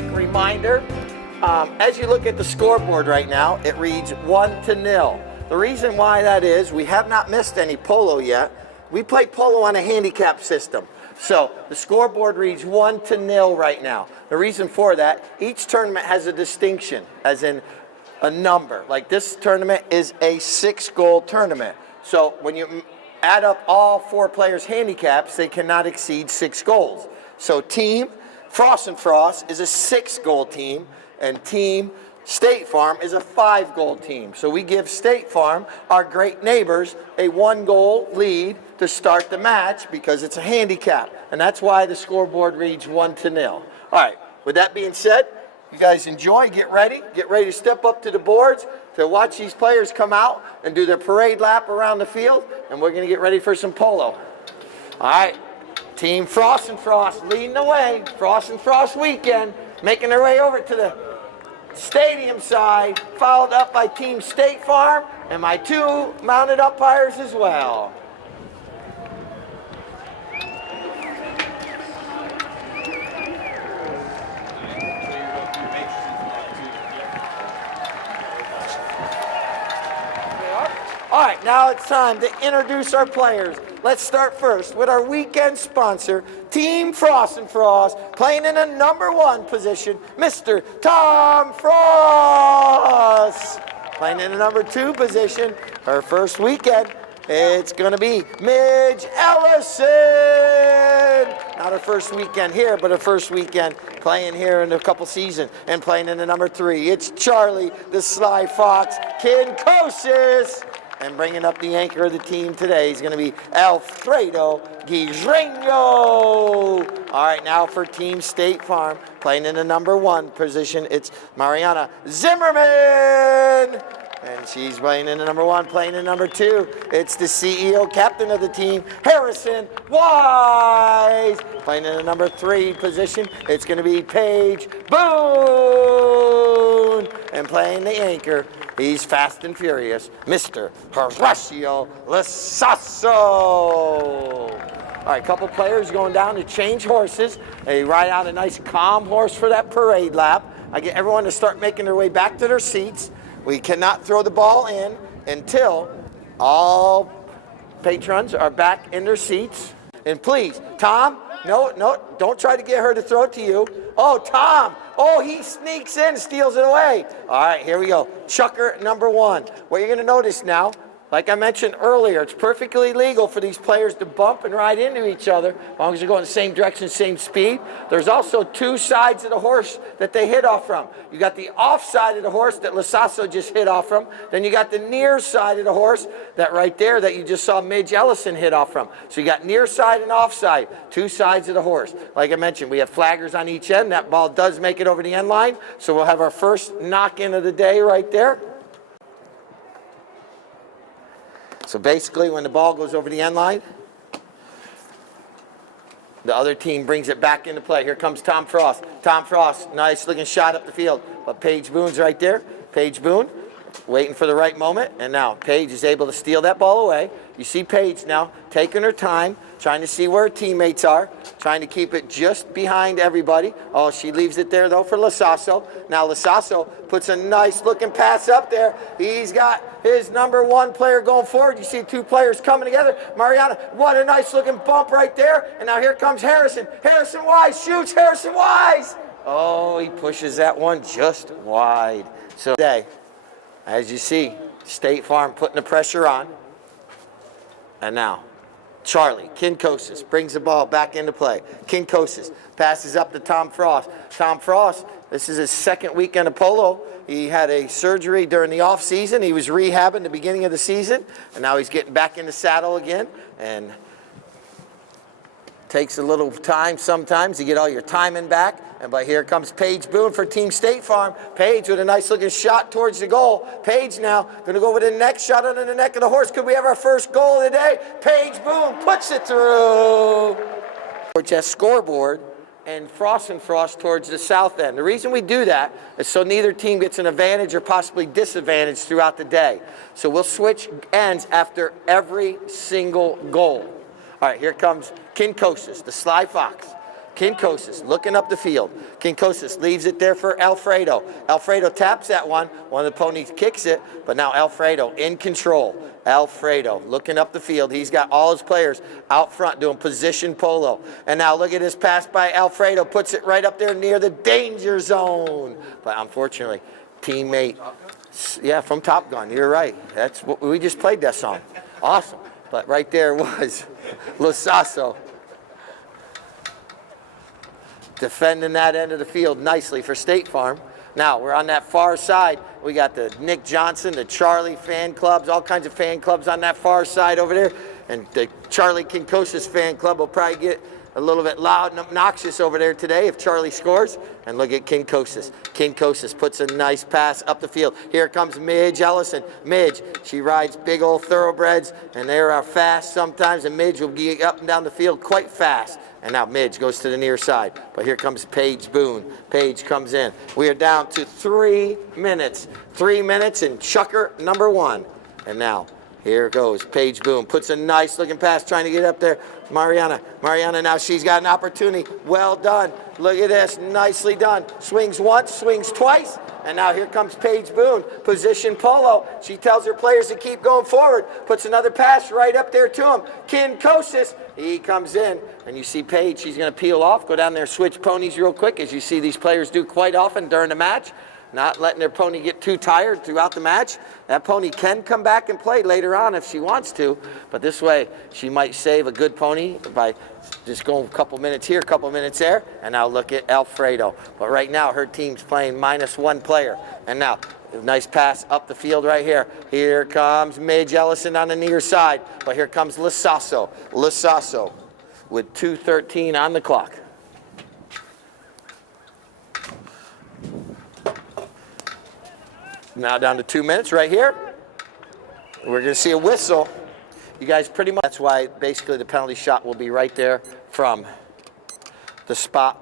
quick reminder. As you look at the scoreboard right now, it reads 1-0. The reason why that is, we have not missed any polo yet. We play polo on a handicap system. So the scoreboard reads 1-0 right now. The reason for that, each tournament has a distinction, as in a number. Like this tournament is a 6-goal tournament. So when you add up all 4 players' handicaps, they cannot exceed 6 goals. So Team Frost and Frost is a 6-goal team, and Team State Farm is a 5-goal team. So we give State Farm, our great neighbors, a 1-goal lead to start the match because it's a handicap. And that's why the scoreboard reads 1-0. All right, with that being said, you guys enjoy, get ready to step up to the boards to watch these players come out and do their parade lap around the field, and we're gonna get ready for some polo. All right, Team Frost and Frost leading the way. Frost and Frost weekend, making their way over to the stadium side, followed up by Team State Farm and my 2 mounted umpires as well. All right, now it's time to introduce our players. Let's start first with our weekend sponsor, Team Frost and Frost, playing in the number 1 position, Mr. Tom Frost. Playing in the number 2 position, her first weekend, it's going to be Midge Ellison. Not her first weekend here, but her first weekend playing here in a couple seasons and playing in the number 3. It's Charlie, the Sly Fox, Kinkosis. And bringing up the anchor of the team today is going to be Alfredo Guirreño. All right, now for Team State Farm, playing in the number 1 position, it's Mariana Zimmerman. And she's playing in the number 1, playing in number 2. It's the CEO, captain of the team, Harrison Wise. Playing in the number 3 position, it's going to be Paige Boone. And playing the anchor, he's fast and furious, Mr. Horacio Lasasso. All right, couple players going down to change horses. They ride out a nice calm horse for that parade lap. I get everyone to start making their way back to their seats. We cannot throw the ball in until all patrons are back in their seats. And please, Tom, no, don't try to get her to throw it to you. Oh, Tom, oh, he sneaks in, steals it away. All right, here we go. Chucker number 1. What you're gonna notice now, like I mentioned earlier, it's perfectly legal for these players to bump and ride into each other as long as they're going the same direction, same speed. There's also 2 sides of the horse that they hit off from. You got the off side of the horse that Lasasso just hit off from. Then you got the near side of the horse that right there that you just saw Midge Ellison hit off from. So you got near side and off side, 2 sides of the horse. Like I mentioned, we have flaggers on each end. That ball does make it over the end line. So we'll have our first knock-in of the day right there. So basically, when the ball goes over the end line, the other team brings it back into play. Here comes Tom Frost. Tom Frost, nice looking shot up the field. But Paige Boone's right there. Paige Boone, waiting for the right moment. And now Paige is able to steal that ball away. You see Paige now taking her time, trying to see where her teammates are, trying to keep it just behind everybody. Oh, she leaves it there, though, for Lasasso. Now Lasasso puts a nice looking pass up there. He's got his number 1 player going forward. You see 2 players coming together. Mariana, what a nice looking bump right there. And now here comes Harrison. Harrison Wise shoots. Harrison Wise. Oh, he pushes that one just wide. So today, as you see, State Farm putting the pressure on. And now, Charlie, Kinkosis, brings the ball back into play. Kinkosis passes up to Tom Frost. Tom Frost, this is his 2nd weekend of polo. He had a surgery during the off season. He was rehabbing the beginning of the season, and now he's getting back in the saddle again. And takes a little time sometimes to get all your timing back. But here comes Paige Boone for Team State Farm. Paige with a nice looking shot towards the goal. Paige now going to go with the next shot under the neck of the horse. Could we have our first goal of the day? Paige Boone puts it through. Just scoreboard and Frost and Frost towards the south end. The reason we do that is so neither team gets an advantage or possibly disadvantage throughout the day. So we'll switch ends after every single goal. All right, here comes Kinkosis, the Sly Fox. Kinkosis looking up the field. Kinkosis leaves it there for Alfredo. Alfredo taps that one. One of the ponies kicks it, but now Alfredo in control. Alfredo looking up the field. He's got all his players out front doing position polo. And now look at this pass by Alfredo. Puts it right up there near the danger zone. But unfortunately, teammate, yeah, from Top Gun, you're right. That's what we just played that song. Awesome. But right there was Lasasso defending that end of the field nicely for State Farm. Now, we're on that far side. We got the Nick Johnson, the Charlie fan clubs, all kinds of fan clubs on that far side over there. And the Charlie Kinkosis fan club will probably get a little bit loud and obnoxious over there today if Charlie scores. And look at Kinkosis. Kinkosis puts a nice pass up the field. Here comes Midge Ellison. Midge, she rides big old thoroughbreds, and they are fast sometimes, and Midge will get up and down the field quite fast. And now Midge goes to the near side. But here comes Paige Boone. Paige comes in. We are down to 3 minutes. 3 minutes and chucker number 1. And now here goes Paige Boone. Puts a nice looking pass trying to get up there. Mariana now she's got an opportunity. Well done. Look at this. Nicely done. Swings once, swings twice. And now here comes Paige Boone. Position polo. She tells her players to keep going forward. Puts another pass right up there to him. Kinkosis. He comes in. And you see Paige. She's going to peel off. Go down there, switch ponies real quick, as you see these players do quite often during the match. Not letting their pony get too tired throughout the match. That pony can come back and play later on if she wants to, but this way she might save a good pony by just going a couple minutes here, a couple minutes there. And now look at Alfredo. But right now her team's playing -1 player. And now nice pass up the field right here. Here comes Midge Ellison on the near side, but here comes Lasasso. Lasasso with 2:13 on the clock. Now down to 2 minutes right here. We're going to see a whistle. You guys pretty much, that's why basically the penalty shot will be right there from the spot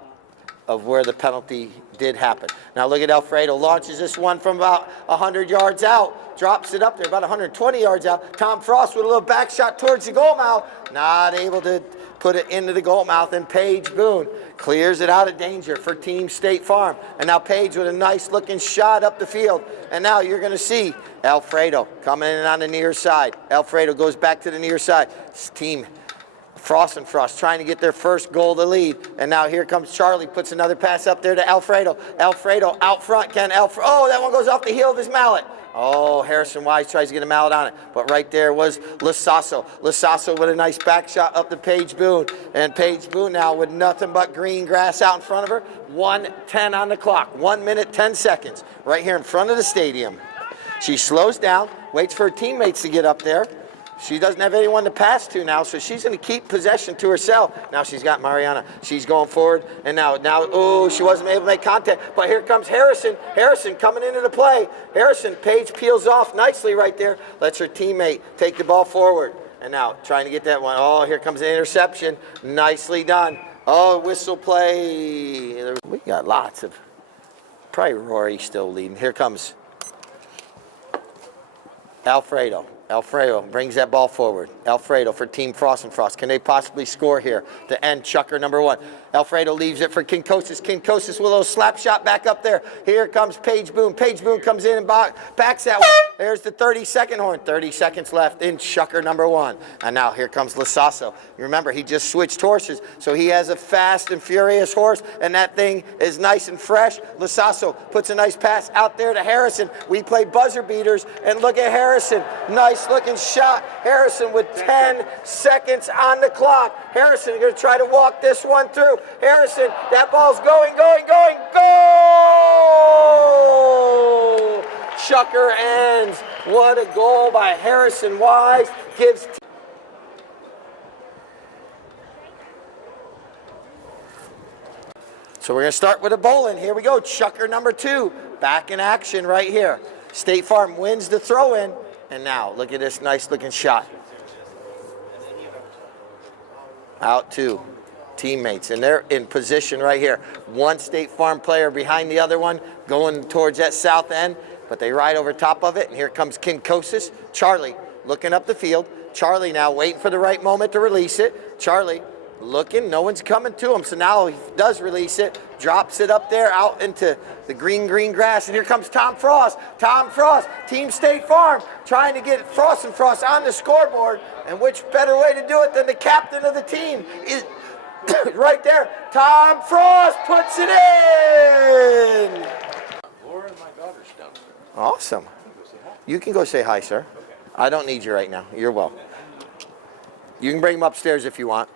of where the penalty did happen. Now look at Alfredo. Launches this one from about 100 yards out. Drops it up there about 120 yards out. Tom Frost with a little back shot towards the goal mouth. Not able to put it into the goal mouth, and Paige Boone clears it out of danger for Team State Farm. And now Paige with a nice looking shot up the field. And now you're going to see Alfredo coming in on the near side. Alfredo goes back to the near side. It's Team Frost and Frost trying to get their first goal to lead. And now here comes Charlie, puts another pass up there to Alfredo. Alfredo out front, oh, that one goes off the heel of his mallet. Oh, Harrison Wise tries to get a mallet on it. But right there was Lasasso. Lasasso with a nice back shot up to Paige Boone. And Paige Boone now with nothing but green grass out in front of her. 1:10 on the clock. 1 minute, 10 seconds. Right here in front of the stadium. She slows down, waits for her teammates to get up there. She doesn't have anyone to pass to now, so she's going to keep possession to herself. Now she's got Mariana. She's going forward, and now, oh, she wasn't able to make contact. But here comes Harrison. Harrison coming into the play. Harrison, Paige peels off nicely right there. Lets her teammate take the ball forward. And now trying to get that one. Oh, here comes an interception. Nicely done. Oh, whistle play. We got lots of, probably Rory still leading. Here comes Alfredo. Alfredo brings that ball forward. Alfredo for Team Frost and Frost. Can they possibly score here to end chucker number 1? Alfredo leaves it for Kinkosis. Kinkosis with a little slap shot back up there. Here comes Paige Boone. Paige Boone comes in and backs that one. There's the 30-second horn. 30 seconds left in chucker number 1. And now here comes Lasasso. You remember, he just switched horses, so he has a fast and furious horse, and that thing is nice and fresh. Lasasso puts a nice pass out there to Harrison. We play buzzer beaters, and look at Harrison. Nice looking shot. Harrison with 10 seconds on the clock. Harrison going to try to walk this one through. Harrison, that ball's going. Goal! Chucker ends. What a goal by Harrison Wise. Gives. So we're going to start with a bowling. Here we go. Chucker number 2. Back in action right here. State Farm wins the throw-in. And now, look at this nice looking shot. Out to teammates, and they're in position right here. One State Farm player behind the other one going towards that south end, but they ride over top of it, and here comes Kinkosis. Charlie looking up the field. Charlie now waiting for the right moment to release it. Charlie looking, no one's coming to him. So now he does release it, drops it up there out into the green grass. And here comes Tom Frost. Tom Frost, Team State Farm, trying to get Frost and Frost on the scoreboard. And which better way to do it than the captain of the team is right there. Tom Frost puts it in. Laura and my daughter's down there. Awesome. You can go say hi, sir. I don't need you right now. You're well. You can bring him upstairs if you want.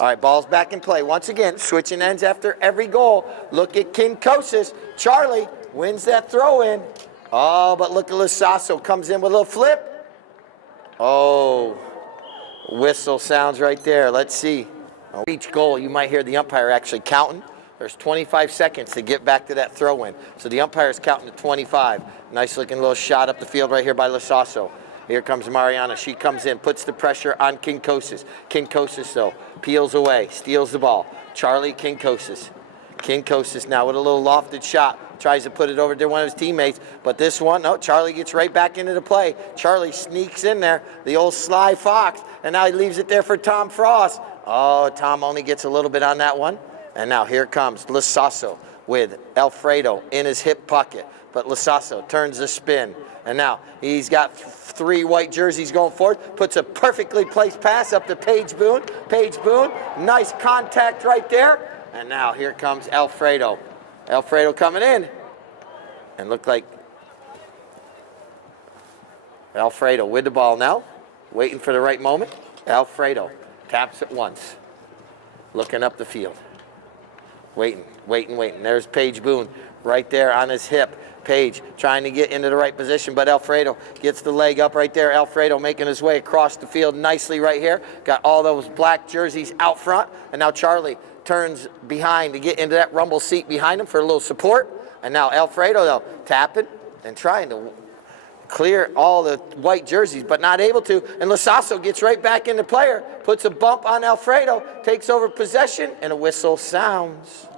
All right, ball's back in play. Once again, switching ends after every goal. Look at Kinkosis. Charlie wins that throw in. Oh, but look at Lisasso. Comes in with a little flip. Oh, whistle sounds right there. Let's see. Each goal, you might hear the umpire actually counting. There's 25 seconds to get back to that throw in. So the umpire's counting to 25. Nice looking little shot up the field right here by Lisasso. Here comes Mariana. She comes in, puts the pressure on Kinkosis. Kinkosis, though, peels away, steals the ball. Charlie Kinkosis. Kinkosis now with a little lofted shot. Tries to put it over to one of his teammates. But this one, no, Charlie gets right back into the play. Charlie sneaks in there, the old sly fox. And now he leaves it there for Tom Frost. Oh, Tom only gets a little bit on that one. And now here comes Lisasso with Alfredo in his hip pocket. But Lisasso turns the spin. And now he's got 3 white jerseys going forward. Puts a perfectly placed pass up to Paige Boone. Paige Boone, nice contact right there. And now here comes Alfredo. Alfredo coming in. And look like Alfredo with the ball now. Waiting for the right moment. Alfredo taps it once. Looking up the field. Waiting. There's Paige Boone right there on his hip. Paige trying to get into the right position, but Alfredo gets the leg up right there. Alfredo making his way across the field nicely right here. Got all those black jerseys out front, and now Charlie turns behind to get into that rumble seat behind him for a little support. And now Alfredo, though, tapping and trying to clear all the white jerseys, but not able to. And Lisasso gets right back into player, puts a bump on Alfredo, takes over possession, and a whistle sounds.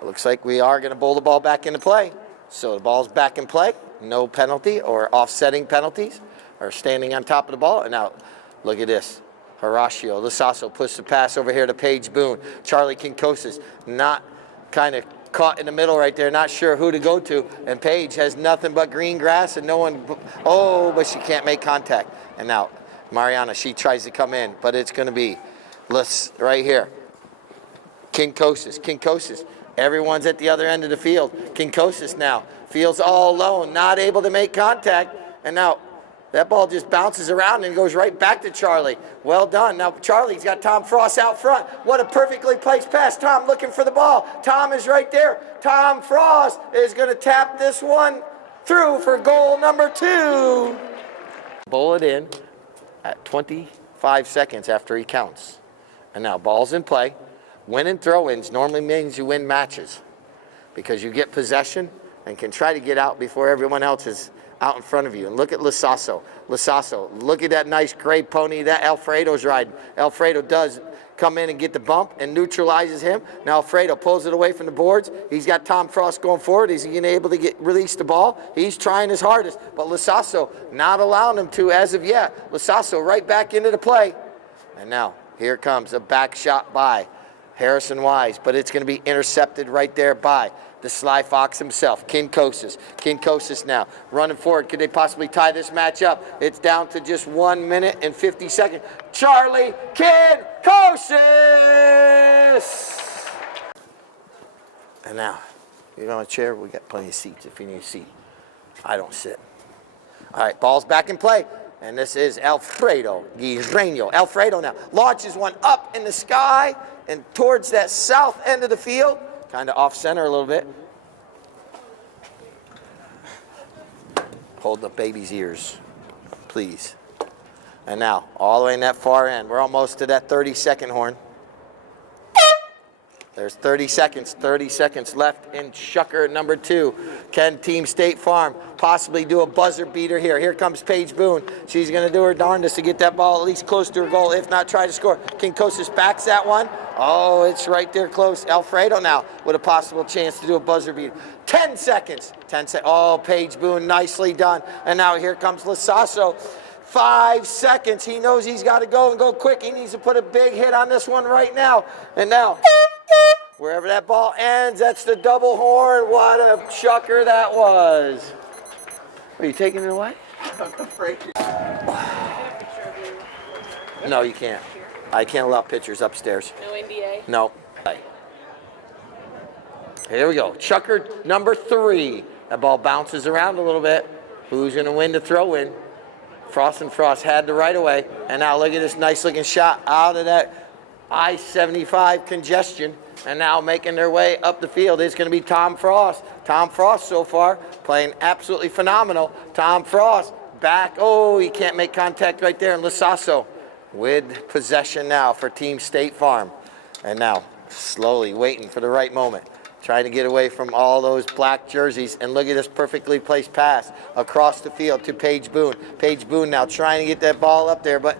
Looks like we are going to bowl the ball back into play. So the ball's back in play. No penalty or offsetting penalties or standing on top of the ball. And now, look at this. Horacio Lisasso puts the pass over here to Paige Boone. Charlie Kinkosis not kind of caught in the middle right there, not sure who to go to. And Paige has nothing but green grass and no one. Oh, but she can't make contact. And now Mariana, she tries to come in, but it's going to be right here. Kinkosis. Everyone's at the other end of the field. Kinkosis now feels all alone, not able to make contact. And now that ball just bounces around and goes right back to Charlie. Well done. Now Charlie's got Tom Frost out front. What a perfectly placed pass. Tom looking for the ball. Tom is right there. Tom Frost is going to tap this one through for goal number 2. Bowl it in at 25 seconds after he counts. And now ball's in play. Winning throw-ins normally means you win matches because you get possession and can try to get out before everyone else is out in front of you. And look at Lisasso. Look at that nice gray pony that Alfredo's riding. Alfredo does come in and get the bump and neutralizes him. Now Alfredo pulls it away from the boards. He's got Tom Frost going forward. He's able to release the ball. He's trying his hardest, but Lisasso not allowing him to as of yet. Lisasso right back into the play. And now here comes a back shot by Harrison Wise, but it's going to be intercepted right there by the Sly Fox himself, Kinkosis. Kinkosis now running forward. Could they possibly tie this match up? It's down to just 1 minute and 50 seconds. Charlie Kinkosis! And now, you're on a chair. We got plenty of seats if you need a seat. I don't sit. All right, ball's back in play. And this is Alfredo Guirreño. Alfredo now launches one up in the sky and towards that south end of the field. Kind of off center a little bit. Hold the baby's ears, please. And now, all the way in that far end. We're almost to that 30-second horn. There's 30 seconds left in Shucker number 2. Can Team State Farm possibly do a buzzer beater here? Here comes Paige Boone. She's going to do her darndest to get that ball at least close to her goal, if not try to score. Kinkosis backs that one. Oh, it's right there close. Alfredo now with a possible chance to do a buzzer beater. 10 seconds. 10 seconds. Oh, Paige Boone, nicely done. And now here comes Lisasso. 5 seconds. He knows he's got to go and go quick. He needs to put a big hit on this one right now. And now, wherever that ball ends, that's the double horn. What a chucker that was. Are you taking it away? I'm afraid. No, you can't. I can't allow pictures upstairs. No NBA? No. Here we go. Chucker number 3. That ball bounces around a little bit. Who's going to win the throw-in? Frost and Frost had the right away. And now look at this nice looking shot out of that I-75 congestion. And now making their way up the field is going to be Tom Frost. Tom Frost so far playing absolutely phenomenal. Tom Frost back. Oh, he can't make contact right there. And Lisasso with possession now for Team State Farm. And now slowly waiting for the right moment. Trying to get away from all those black jerseys. And look at this perfectly placed pass across the field to Paige Boone. Paige Boone now trying to get that ball up there, but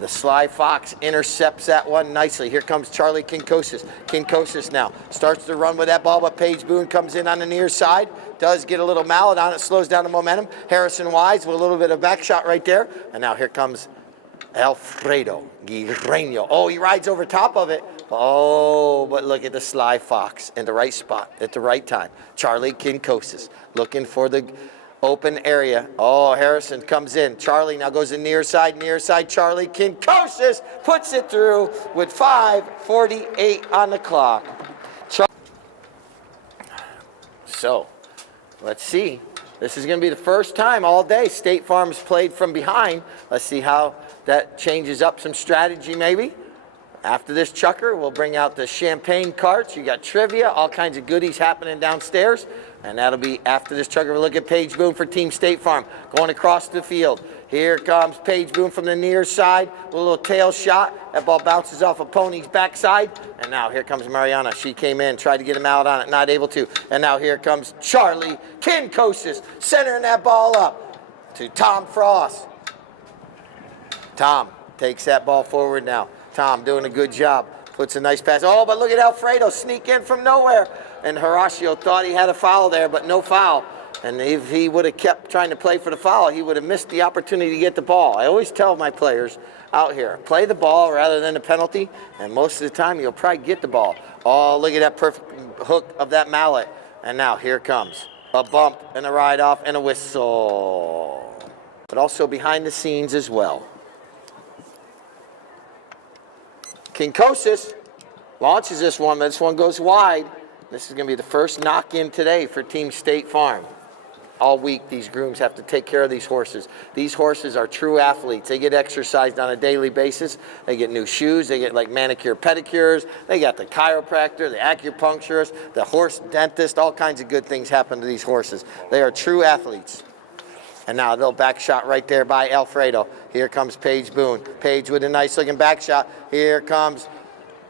the Sly Fox intercepts that one nicely. Here comes Charlie Kinkosis. Kinkosis now starts to run with that ball, but Paige Boone comes in on the near side. Does get a little mallet on it, slows down the momentum. Harrison Wise with a little bit of back shot right there. And now here comes Alfredo Guirreño. Oh, he rides over top of it. Oh, but look at the Sly Fox in the right spot at the right time. Charlie Kinkosis looking for the open area. Oh, Harrison comes in. Charlie now goes to near side. Charlie Kinkosis puts it through with 5:48 on the clock. So, let's see. This is going to be the first time all day State Farm's played from behind. Let's see how that changes up some strategy maybe. After this chucker, we'll bring out the champagne carts. You got trivia, all kinds of goodies happening downstairs. And that'll be after this chucker. We'll look at Paige Boone for Team State Farm going across the field. Here comes Paige Boone from the near side with a little tail shot. That ball bounces off a Pony's backside. And now here comes Mariana. She came in, tried to get him out on it, not able to. And now here comes Charlie Kinkosis centering that ball up to Tom Frost. Tom takes that ball forward now. Tom doing a good job. Puts a nice pass. Oh, but look at Alfredo sneak in from nowhere. And Horacio thought he had a foul there, but no foul. And if he would have kept trying to play for the foul, he would have missed the opportunity to get the ball. I always tell my players out here, play the ball rather than a penalty, and most of the time you'll probably get the ball. Oh, look at that perfect hook of that mallet. And now here comes a bump and a ride off and a whistle. But also behind the scenes as well. Kinkosis launches this one, but this one goes wide. This is going to be the first knock-in today for Team State Farm. All week, these grooms have to take care of these horses. These horses are true athletes. They get exercised on a daily basis. They get new shoes. They get like manicure, pedicures. They got the chiropractor, the acupuncturist, the horse dentist. All kinds of good things happen to these horses. They are true athletes. And now a little back shot right there by Alfredo. Here comes Paige Boone. Paige with a nice looking back shot. Here comes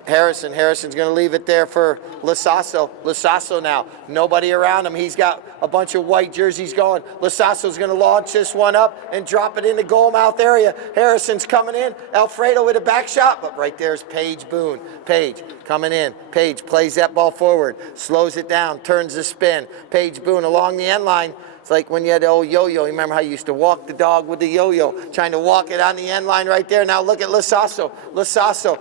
Harrison. Harrison's going to leave it there for Lisasso. Lisasso now. Nobody around him. He's got a bunch of white jerseys going. Lisasso's going to launch this one up and drop it in the goal mouth area. Harrison's coming in. Alfredo with a back shot. But right there's Paige Boone. Paige coming in. Paige plays that ball forward. Slows it down. Turns the spin. Paige Boone along the end line. It's like when you had the old yo-yo. You remember how you used to walk the dog with the yo-yo, trying to walk it on the end line right there. Now look at Lisasso. Lisasso.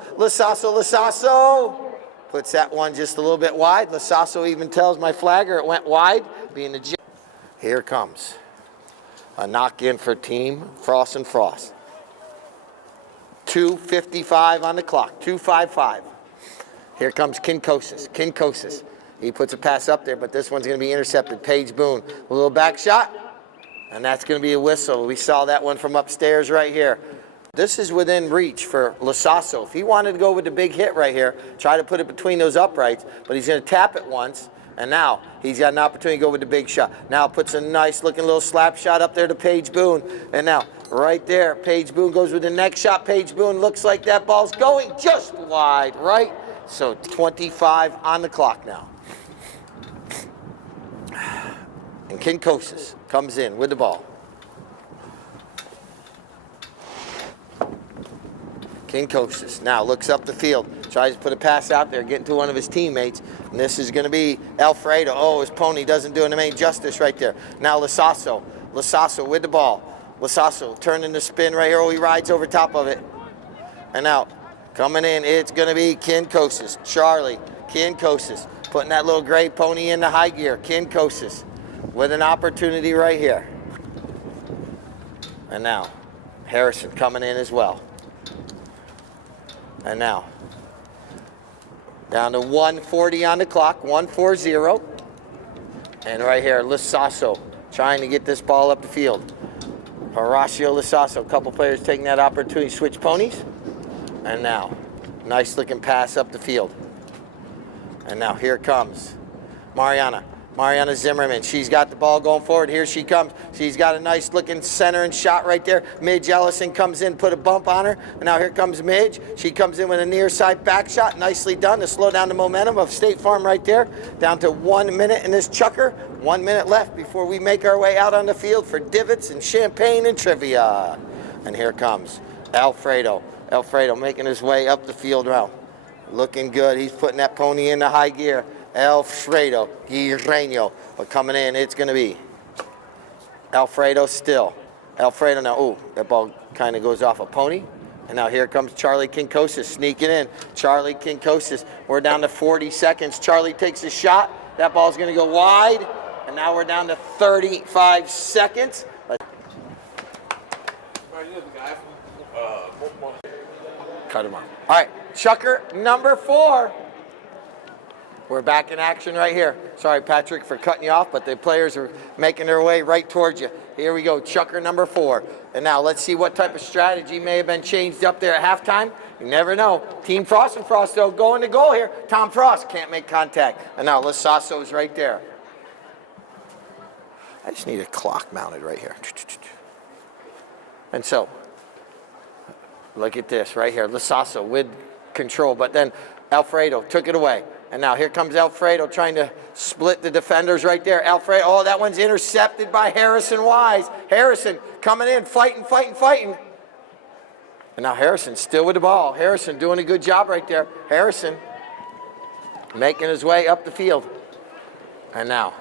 Puts that one just a little bit wide. Lisasso even tells my flagger it went wide. Being the Here comes a knock-in for Team Frost and Frost. 2:55 on the clock. 2:55. Here comes Kinkosis. Kinkosis. He puts a pass up there, but this one's going to be intercepted. Paige Boone with a little back shot, and that's going to be a whistle. We saw that one from upstairs right here. This is within reach for Lisasso. If he wanted to go with the big hit right here, try to put it between those uprights, but he's going to tap it once, and now he's got an opportunity to go with the big shot. Now puts a nice looking little slap shot up there to Paige Boone, and now right there, Paige Boone goes with the next shot. Paige Boone looks like that ball's going just wide, right? So 25 on the clock now. And Kinkosis comes in with the ball. Kinkosis now looks up the field, tries to put a pass out there, getting to one of his teammates, and this is going to be Alfredo. Oh, his pony doesn't do him any justice right there. Now Lisasso with the ball. Lasasso turning the spin right here. Oh, he rides over top of it. And now, coming in, it's going to be Kinkosis. Charlie, Kinkosis, putting that little gray pony in the high gear. Kinkosis with an opportunity right here. And now, Harrison coming in as well. And now, down to 140 on the clock, 140. And right here, Lasasso trying to get this ball up the field. Horacio Lasasso, a couple players taking that opportunity to switch ponies. And now, nice looking pass up the field. And now here comes Mariana Zimmerman. She's got the ball going forward. Here she comes. She's got a nice looking center and shot right there. Midge Ellison comes in, put a bump on her. And now here comes Midge. She comes in with a near side back shot. Nicely done to slow down the momentum of State Farm right there. Down to 1 minute in this chucker. 1 minute left before we make our way out on the field for divots and champagne and trivia. And here comes Alfredo making his way up the field route. Looking good. He's putting that pony in the high gear. Alfredo Guirreño. But coming in, it's going to be Alfredo still. Alfredo now. Ooh, that ball kind of goes off a pony. And now here comes Charlie Kinkosis sneaking in. Charlie Kinkosis. We're down to 40 seconds. Charlie takes a shot. That ball's going to go wide. And now we're down to 35 seconds. Cut him off. All right, chucker number 4. We're back in action right here. Sorry, Patrick, for cutting you off, but the players are making their way right towards you. Here we go, chucker number 4. And now let's see what type of strategy may have been changed up there at halftime. You never know. Team Frost and Frost, though, going to goal here. Tom Frost can't make contact. And now Lasasso's right there. I just need a clock mounted right here. And so, look at this right here. Lasasso with control, but then Alfredo took it away. And now here comes Alfredo trying to split the defenders right there. Alfredo, oh, that one's intercepted by Harrison Wise. Harrison coming in, fighting. And now Harrison still with the ball. Harrison doing a good job right there. Harrison making his way up the field. And now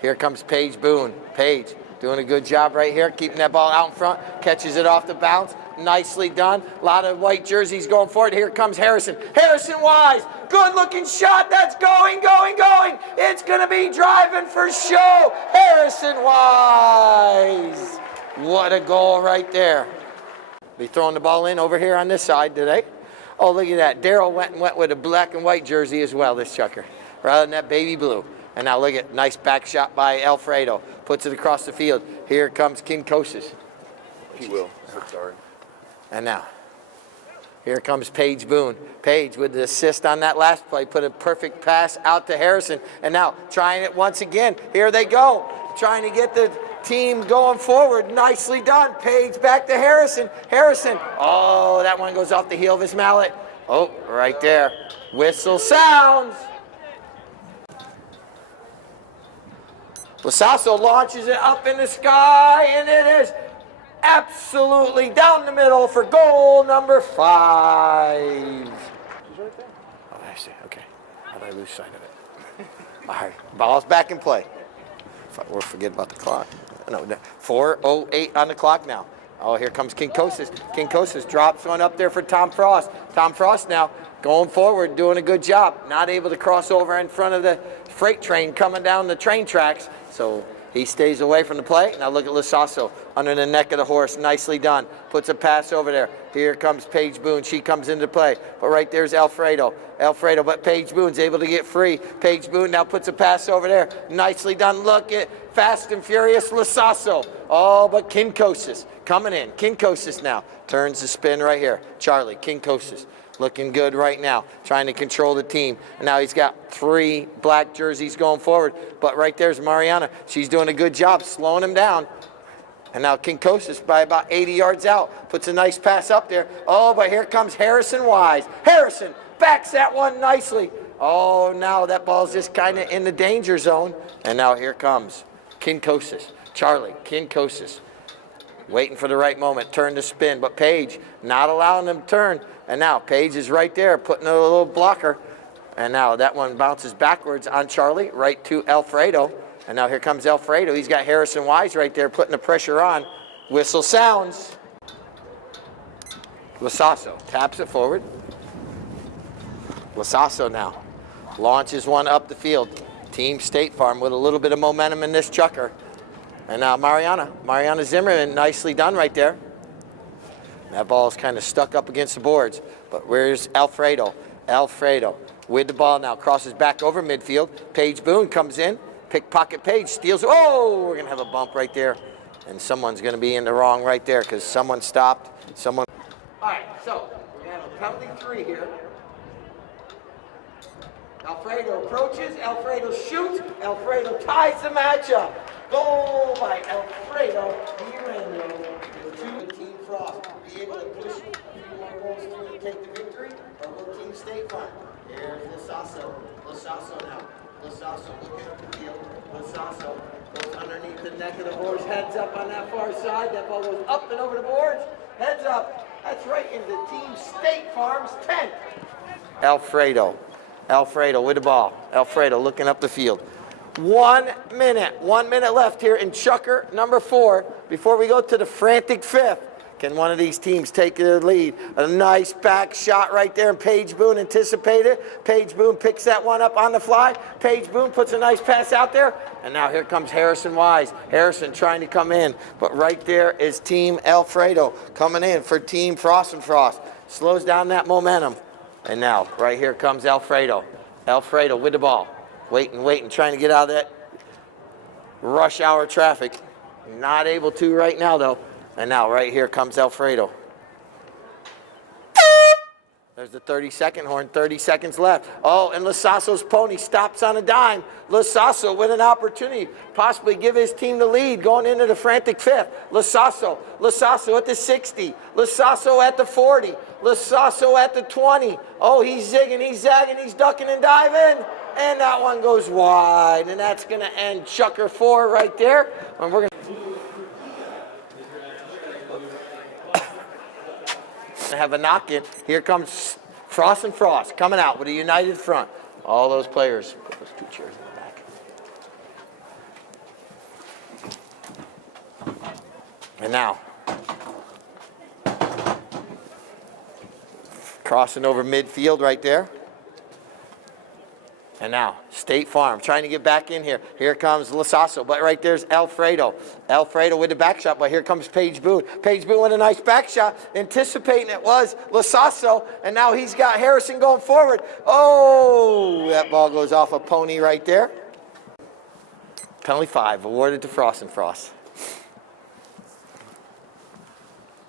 here comes Paige Boone. Paige doing a good job right here, keeping that ball out in front, catches it off the bounce. Nicely done. A lot of white jerseys going forward. Here comes Harrison. Harrison Wise. Good looking shot. That's going. It's going to be driving for show. Harrison Wise. What a goal right there. Be throwing the ball in over here on this side today. Oh, look at that. Daryl went with a black and white jersey as well, this chucker, rather than that baby blue. And now look at nice back shot by Alfredo. Puts it across the field. Here comes Kinkosis. He will. So sorry. And now, here comes Paige Boone. Paige with the assist on that last play, put a perfect pass out to Harrison. And now, trying it once again. Here they go, trying to get the team going forward. Nicely done. Paige back to Harrison. Harrison, oh, that one goes off the heel of his mallet. Oh, right there. Whistle sounds. Lasasso launches it up in the sky, and it is absolutely down the middle for goal number 5. He's right there. Oh, I see. Okay. How did I lose sight of it? All right. Ball's back in play. We'll forget about the clock. No, 4:08 on the clock now. Oh, here comes Kinkosis. Kinkosis drops one up there for Tom Frost. Tom Frost now going forward, doing a good job. Not able to cross over in front of the freight train coming down the train tracks. So he stays away from the play. Now look at Lasasso under the neck of the horse. Nicely done. Puts a pass over there. Here comes Paige Boone. She comes into play. But right there's Alfredo. But Paige Boone's able to get free. Paige Boone now puts a pass over there. Nicely done. Look at Fast and Furious Lasasso. Oh, but Kinkosis coming in. Kinkosis now turns the spin right here. Charlie, Kinkosis. Looking good right now, trying to control the team. And now he's got 3 black jerseys going forward. But right there's Mariana. She's doing a good job slowing him down. And now Kinkosis by about 80 yards out. Puts a nice pass up there. Oh, but here comes Harrison Wise. Harrison backs that one nicely. Oh, now that ball's just kind of in the danger zone. And now here comes Kinkosis. Charlie, Kinkosis. Waiting for the right moment. Turn to spin. But Paige not allowing him to turn. And now Paige is right there putting a little blocker. And now that one bounces backwards on Charlie, right to Alfredo. And now here comes Alfredo. He's got Harrison Wise right there putting the pressure on. Whistle sounds. Lasasso taps it forward. Lasasso now launches one up the field. Team State Farm with a little bit of momentum in this chucker. And now Mariana Zimmerman, nicely done right there. That ball is kind of stuck up against the boards. But where's Alfredo? Alfredo with the ball now, crosses back over midfield. Paige Boone comes in, pickpocket Paige, steals. Oh, we're gonna have a bump right there. And someone's gonna be in the wrong right there because someone stopped, someone. All right, so we're gonna have a penalty 3 here. Alfredo approaches, Alfredo shoots, Alfredo ties the matchup. Goal by Alfredo Miranda. To Team Frost be able to push a few more goals through and take the victory, or will Team State Farm? Here's Lasasso. Lasasso now. Lasasso looking at the field. Lasasso goes underneath the neck of the horse, heads up on that far side. That ball goes up and over the boards. Heads up. That's right into Team State Farm's 10th. Alfredo. Alfredo with the ball. Alfredo looking up the field. 1 minute. 1 minute left here in chucker number 4 before we go to the frantic 5th. Can one of these teams take the lead? A nice back shot right there, and Paige Boone anticipated. Paige Boone picks that one up on the fly. Paige Boone puts a nice pass out there, and now here comes Harrison Wise. Harrison trying to come in, but right there is Team Alfredo coming in for Team Frost and Frost. Slows down that momentum. And now, right here comes Alfredo. Alfredo with the ball. Waiting, trying to get out of that rush hour traffic. Not able to right now, though. And now, right here comes Alfredo. There's the 30-second horn, 30 seconds left. Oh, and Lasasso's pony stops on a dime. Lasasso with an opportunity, possibly give his team the lead going into the frantic 5th. Lasasso at the 60. Lasasso at the 40. Lasasso at the 20. Oh, he's zigging, he's zagging, he's ducking and diving. And that one goes wide. And that's going to end chucker 4 right there. And we're going to have a knock-in. Here comes Frost and Frost coming out with a united front. All those players. Put those 2 chairs in the back. And now, crossing over midfield right there. And now, State Farm trying to get back in here. Here comes Lasasso, but right there's Alfredo. Alfredo with the back shot, but here comes Paige Boone. Paige Boone with a nice back shot, anticipating it was Lasasso, and now he's got Harrison going forward. Oh, that ball goes off a pony right there. Penalty 5, awarded to Frost and Frost.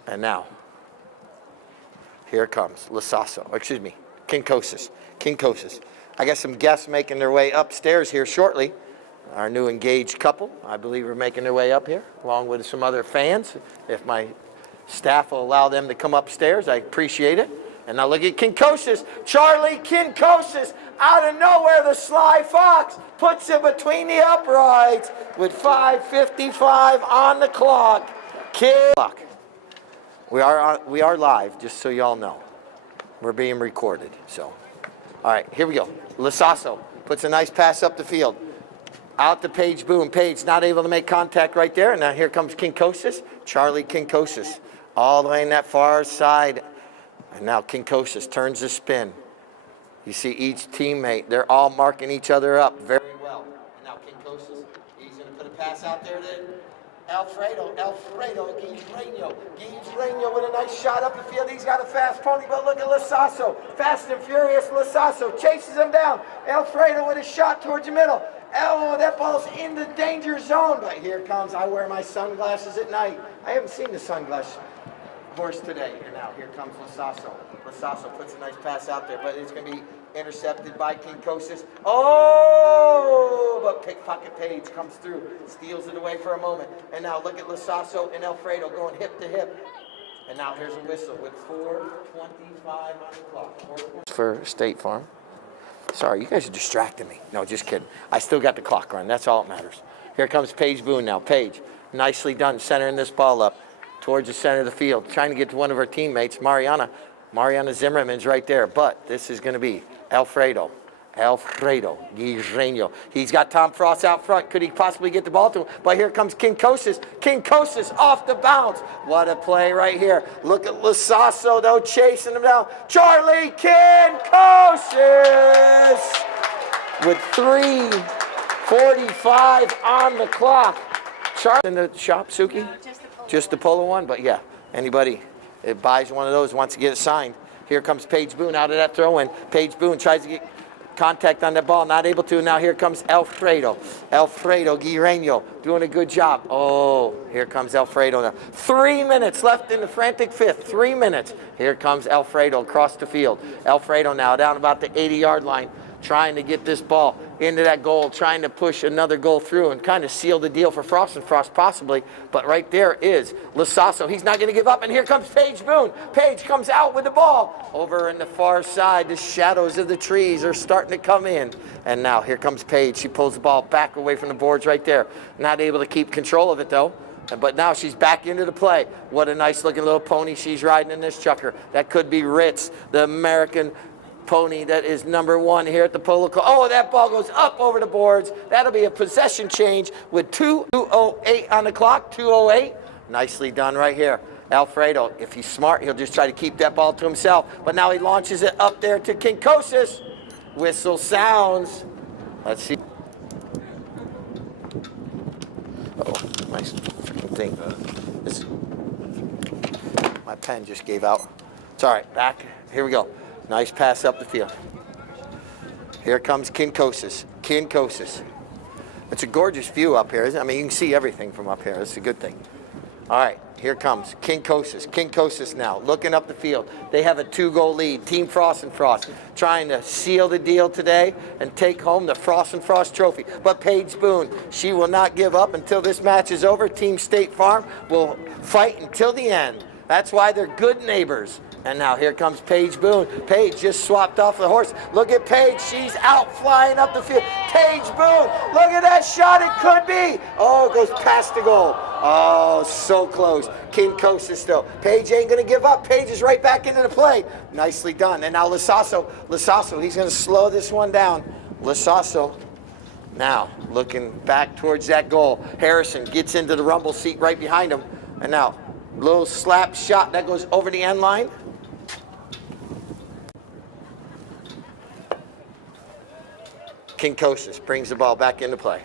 And now, here comes Kinkosis. I got some guests making their way upstairs here shortly. Our new engaged couple, I believe, are making their way up here, along with some other fans. If my staff will allow them to come upstairs, I appreciate it. And now look at Kinkosis. Charlie Kinkosis, out of nowhere, the Sly Fox puts it between the uprights with 5:55 on the clock. We are live, just so y'all know. We're being recorded, so. All right, here we go. Lasasso puts a nice pass up the field. Out to Paige Boone. Paige not able to make contact right there. And now here comes Kinkosis. Charlie Kinkosis all the way in that far side. And now Kinkosis turns the spin. You see each teammate. They're all marking each other up very well. And now Kinkosis, he's going to put a pass out there to Alfredo, Gage Reino with a nice shot up the field. He's got a fast pony, but look at Lasasso. Fast and furious Lasasso chases him down. Alfredo with a shot towards the middle. Oh, that ball's in the danger zone. But here comes, I wear my sunglasses at night. I haven't seen the sunglass horse today. And now here comes Lasasso. Lasasso puts a nice pass out there, but it's going to be intercepted by Kinkosis. Oh, but pickpocket Page comes through, steals it away for a moment. And now look at Lasasso and Alfredo going hip to hip. And now here's a whistle with 4:25 on the clock. For State Farm. Sorry, you guys are distracting me. No, just kidding. I still got the clock run. That's all that matters. Here comes Paige Boone now. Paige, nicely done, centering this ball up towards the center of the field, trying to get to one of her teammates, Mariana Zimmerman's right there, but this is going to be Alfredo. Alfredo Guirreño. He's got Tom Frost out front. Could he possibly get the ball to him? But here comes Kinkosis. Kinkosis off the bounce. What a play right here. Look at Lasasso, though, chasing him down. Charlie Kinkosis with 3:45 on the clock. Charlie in the shop, Suki? Just the Polo one, but yeah, anybody that buys one of those wants to get it signed. Here comes Paige Boone out of that throw-in. Paige Boone tries to get contact on that ball, not able to. Now here comes Alfredo Guirreño doing a good job. Oh, here comes Alfredo now. 3 minutes left in the frantic fifth. 3 minutes. Here comes Alfredo across the field. Alfredo now down about the 80-yard line, trying to get this ball into that goal, trying to push another goal through and kind of seal the deal for Frost and Frost possibly. But right there is Lasasso. He's not going to give up, and here comes Paige Boone. Paige comes out with the ball. Over in the far side, the shadows of the trees are starting to come in. And now here comes Paige. She pulls the ball back away from the boards right there. Not able to keep control of it, though. But now she's back into the play. What a nice-looking little pony she's riding in this chucker. That could be Ritz, the American pony that is number 1 here at the Polo Club. Oh, that ball goes up over the boards. That'll be a possession change with 2:08 on the clock. 2:08. Nicely done right here. Alfredo, if he's smart, he'll just try to keep that ball to himself. But now he launches it up there to Kinkosis. Whistle sounds. Let's see. Oh, nice freaking thing. My pen just gave out. It's all right. Back. Here we go. Nice pass up the field. Here comes Kinkosis. Kinkosis. It's a gorgeous view up here, isn't it? I mean, you can see everything from up here. It's a good thing. All right, here comes Kinkosis. Kinkosis now looking up the field. They have a 2-goal lead. Team Frost and Frost trying to seal the deal today and take home the Frost and Frost trophy. But Paige Boone, she will not give up until this match is over. Team State Farm will fight until the end. That's why they're good neighbors. And now here comes Paige Boone. Paige just swapped off the horse. Look at Paige. She's out flying up the field. Paige Boone. Look at that shot. It could be. Oh, it goes past the goal. Oh, so close. Kinkosis though. Paige ain't going to give up. Paige is right back into the play. Nicely done. And now Lasasso. Lasasso, he's going to slow this one down. Lasasso now looking back towards that goal. Harrison gets into the rumble seat right behind him. And now little slap shot that goes over the end line. Kinkosis brings the ball back into play.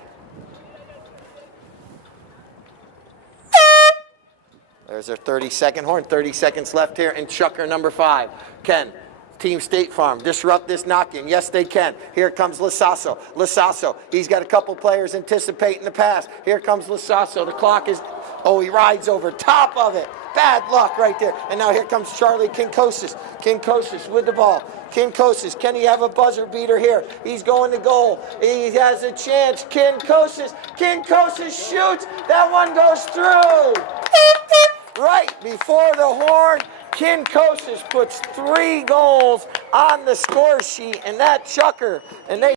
There's their 30-second horn. 30 seconds left here in chucker number 5. Can Team State Farm disrupt this knock-in? Yes, they can. Here comes Lasasso. Lasasso, he's got a couple players anticipating the pass. Here comes Lasasso. The clock is, oh, he rides over top of it. Bad luck right there. And now here comes Charlie Kinkosis. Kinkosis with the ball. Kinkosis, can he have a buzzer beater here? He's going to goal. He has a chance. Kinkosis shoots. That one goes through. Right before the horn, Kinkosis puts 3 goals on the score sheet in that chucker. And they,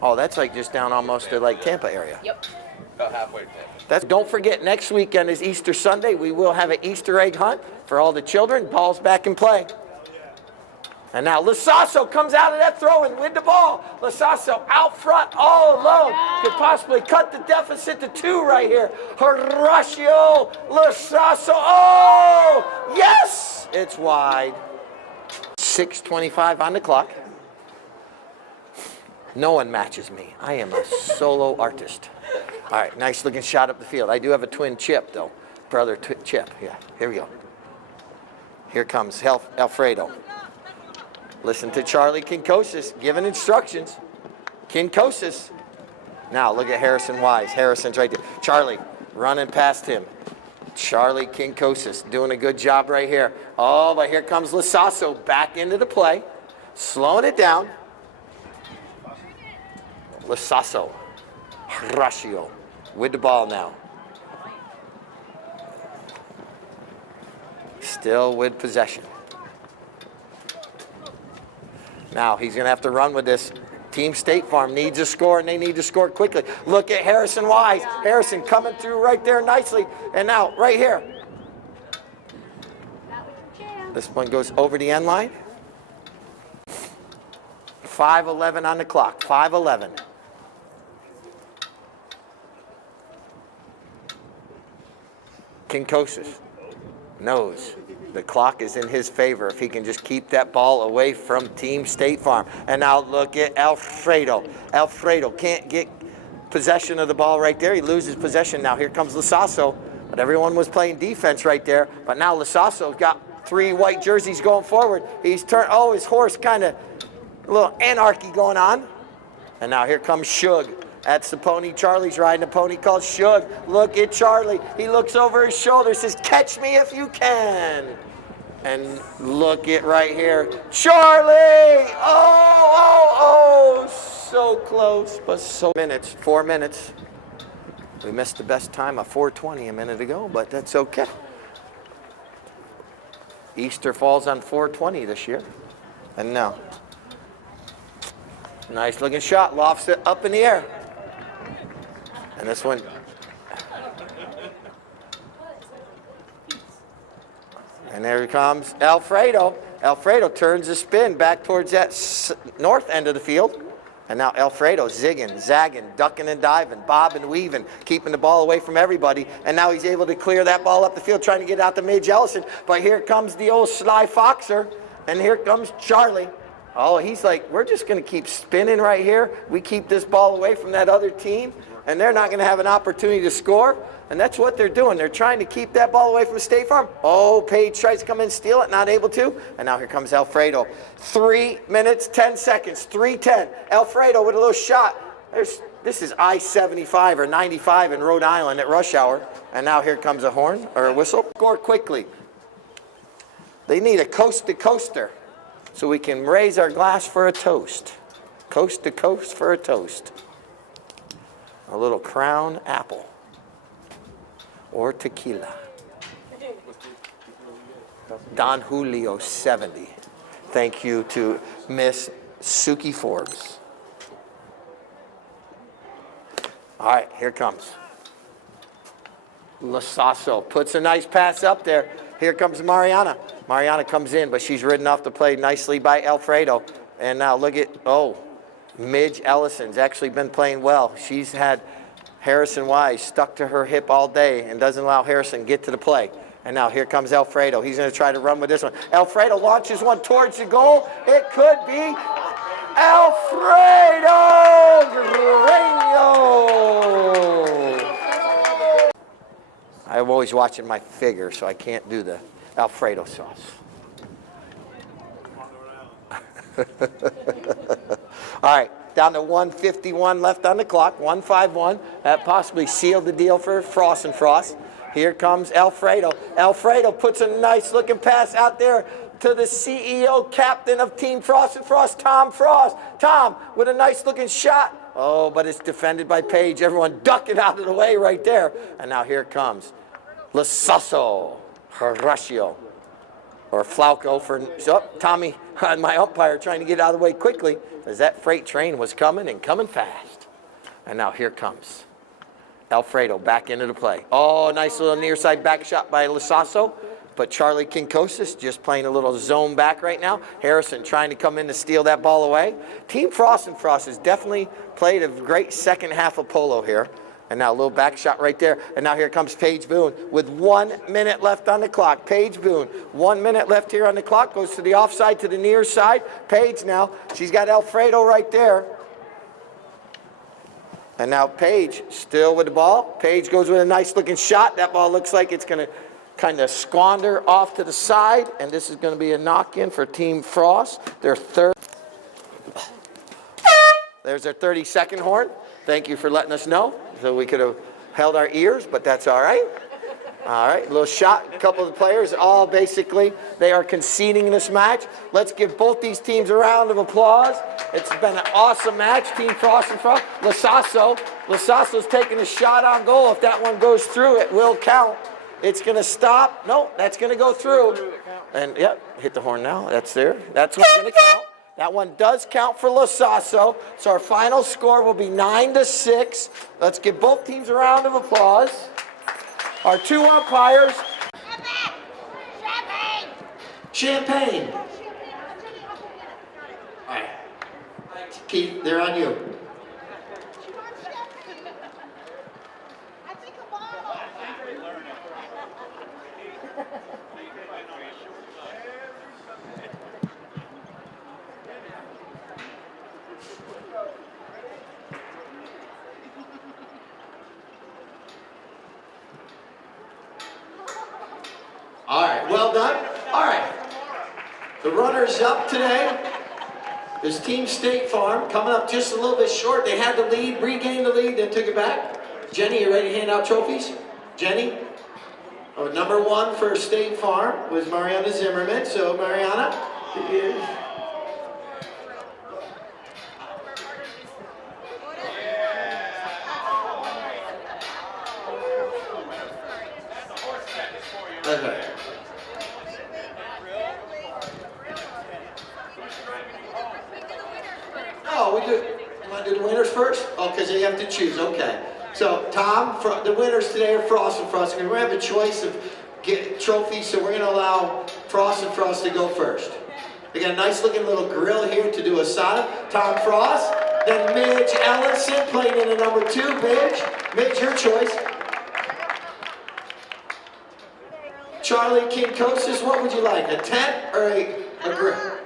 oh, that's like just down almost to like Tampa area. Yep. About halfway to Tampa. Don't forget, next weekend is Easter Sunday. We will have an Easter egg hunt for all the children. Ball's back in play. And now Lasasso comes out of that throw-in with the ball. Lasasso out front all alone. Could possibly cut the deficit to 2 right here. Horacio Lasasso. Oh, yes! It's wide. 6:25 on the clock. No one matches me. I am a solo artist. All right, nice looking shot up the field. I do have a twin Chip, though. Brother Chip. Yeah, here we go. Here comes Alfredo. Listen to Charlie Kinkosis giving instructions. Kinkosis. Now look at Harrison Wise. Harrison's right there. Charlie running past him. Charlie Kinkosis doing a good job right here. Oh, but here comes Lasasso back into the play. Slowing it down. Lasasso. Horacio with the ball now. Still with possession. Now he's going to have to run with this. Team State Farm needs a score, and they need to score quickly. Look at Harrison Wise. Harrison coming through right there nicely. And now, right here. This one goes over the end line. 5:11 on the clock. 5:11. Kinkosis knows the clock is in his favor if he can just keep that ball away from Team State Farm. And now look at Alfredo. Alfredo can't get possession of the ball right there. He loses possession. Now here comes Lasasso. But everyone was playing defense right there. But now Lasasso's got 3 white jerseys going forward. He's turned, oh, his horse kind of, a little anarchy going on. And now here comes Shug. That's the pony. Charlie's riding a pony called Shug. Look at Charlie. He looks over his shoulder, says, catch me if you can. And look at right here. Charlie! Oh, so close, but so minutes, 4 minutes. We missed the best time of 4:20 a minute ago, but that's okay. Easter falls on 4:20 this year. And now, nice looking shot, lofts it up in the air. And this one, and there he comes Alfredo. Alfredo turns the spin back towards that north end of the field. And now Alfredo zigging, zagging, ducking and diving, bobbing, weaving, keeping the ball away from everybody. And now he's able to clear that ball up the field, trying to get out to Midge Ellison. But here comes the old Sly Foxer, and here comes Charlie. Oh, he's like, we're just going to keep spinning right here. We keep this ball away from that other team, and they're not going to have an opportunity to score. And that's what they're doing. They're trying to keep that ball away from State Farm. Oh, Page tries to come in and steal it, not able to. And now here comes Alfredo. 3 minutes, 10 seconds, 3:10. Alfredo with a little shot. This is I-75 or 95 in Rhode Island at rush hour. And now here comes a horn or a whistle. Score quickly. They need a coast-to-coaster so we can raise our glass for a toast. Coast-to-coast for a toast. A little Crown Apple. Or tequila. Don Julio 70. Thank you to Miss Suki Forbes. All right, here comes. Lasasso puts a nice pass up there. Here comes Mariana. Mariana comes in, but she's ridden off the play nicely by Alfredo. And now look at, Midge Ellison's actually been playing well. She's had Harrison Wise stuck to her hip all day and doesn't allow Harrison get to the play. And now here comes Alfredo. He's going to try to run with this one. Alfredo launches one towards the goal. It could be Alfredo Guerrero. I'm always watching my figure, so I can't do the Alfredo sauce. All right. Down to 1:51 left on the clock, 1:51. That possibly sealed the deal for Frost and Frost. Here comes Alfredo. Alfredo puts a nice looking pass out there to the CEO captain of Team Frost and Frost, Tom Frost. Tom with a nice looking shot. Oh, but it's defended by Page. Everyone ducking out of the way right there. And now here comes Horacio. Or Flauco for Tommy, my umpire, trying to get out of the way quickly as that freight train was coming and coming fast. And now here comes Alfredo back into the play. Oh, nice little near side back shot by Lasasso. But Charlie Kinkosis just playing a little zone back right now. Harrison trying to come in to steal that ball away. Team Frost and Frost has definitely played a great second half of polo here. And now a little back shot right there. And now here comes Paige Boone with 1 minute left on the clock. Paige Boone, 1 minute left here on the clock. Goes to the offside, to the near side. Paige now, she's got Alfredo right there. And now Paige still with the ball. Paige goes with a nice looking shot. That ball looks like it's going to kind of squander off to the side. And this is going to be a knock-in for Team Frost. Their third. There's their 30-second horn. Thank you for letting us know. So we could have held our ears, but that's all right. All right, a little shot. A couple of the players, all basically, they are conceding this match. Let's give both these teams a round of applause. It's been an awesome match. Team Frost and Frost. Lasasso's taking a shot on goal. If that one goes through, it will count. It's going to stop. No, that's going to go through. And, yep, hit the horn now. That's there. That's what's going to count. That one does count for Lasasso. So our final score will be 9-6. Let's give both teams a round of applause. Our two umpires. Champagne. Keith, they're on you. All right, well done. All right, the runners up today is Team State Farm, coming up just a little bit short. They had the lead, regained the lead, then took it back. Jenny, you ready to hand out trophies? Jenny? Oh, number 1 for State Farm was Mariana Zimmerman. So Mariana, is... Okay. Oh, we do. You want to do the winners first? Oh, because you have to choose. Okay. So, Tom, the winners today are Frost and Frost. We're going to have a choice of trophies, so we're going to allow Frost and Frost to go first. We got a nice looking little grill here to do asada. Tom Frost. Then Midge Ellison playing in the number 2. Midge, your choice. Charlie Kinkosis, what would you like? A tent or a grill?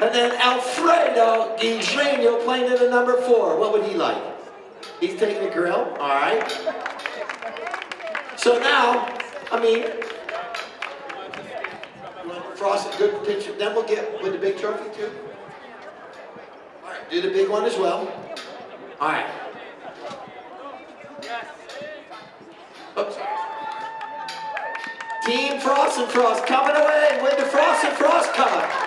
And then Alfredo Guijeño playing in the number 4. What would he like? He's taking the grill. All right. So now, I mean, Frost, good picture. Then we'll get with the big trophy too. All right, do the big one as well. All right. Oops. Team Frost and Frost coming away with the Frost and Frost Cup.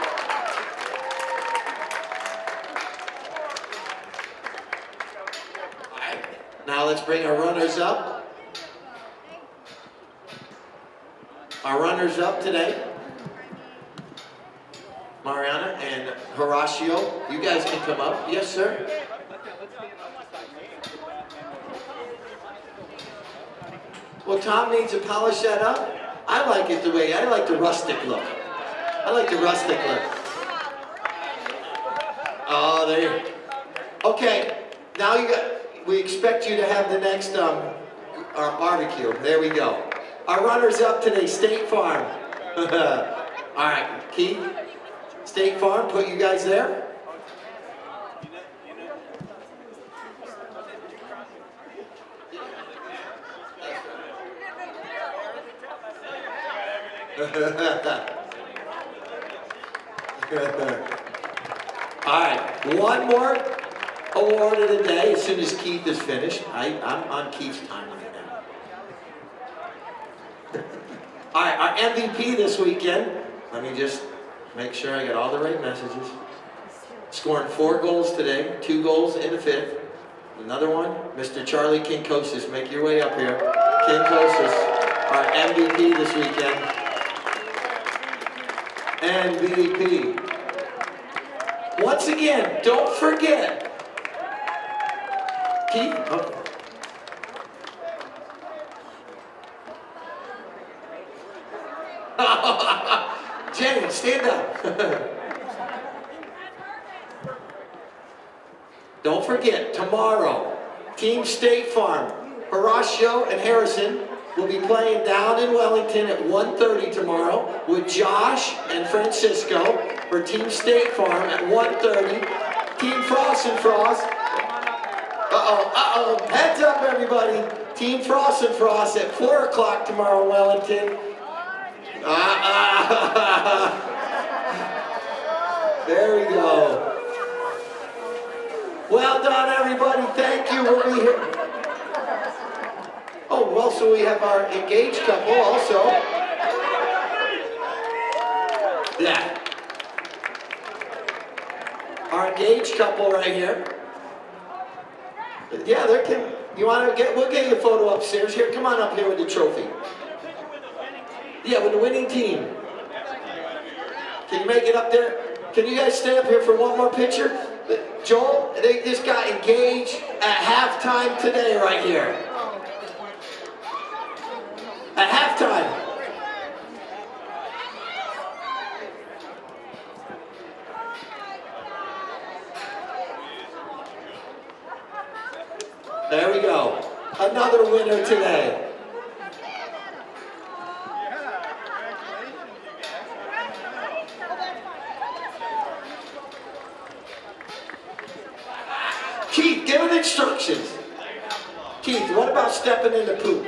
Now let's bring our runners up. Our runners up today, Mariana and Horacio. You guys can come up. Yes, sir. Well, Tom needs to polish that up. I like it the way, I like the rustic look. I like the rustic look. Oh, there you go. Okay, now we expect you to have the next barbecue. There we go. Our runners up today, State Farm. All right, Keith, State Farm, put you guys there. All right, one more award of the day as soon as Keith is finished. I'm on Keith's time right now. All right, our MVP this weekend, let me just make sure I got all the right messages. Scoring 4 goals today, 2 goals in the 5th. Another one, Mr. Charlie Kinkosis. Make your way up here. Kinkosis, our MVP this weekend. MVP. Once again, don't forget. Keith? Oh. Jenny, stand up. Don't forget, tomorrow, Team State Farm, Horacio and Harrison will be playing down in Wellington at 1:30 tomorrow with Josh and Francisco for Team State Farm at 1:30. Team Frost and Frost. Heads up, everybody. Team Frost and Frost at 4 o'clock tomorrow in Wellington. There we go. Well done, everybody. Thank you. We'll be here. Oh, also we have our engaged couple also. Yeah. Our engaged couple right here. Yeah, we'll get you a photo upstairs. Here, come on up here with the trophy. Yeah, with the winning team. Can you make it up there? Can you guys stay up here for one more picture? Joel, they just got engaged at halftime today right here. At halftime. another winner today. Keith, give it instructions. Keith, what about stepping in the poop?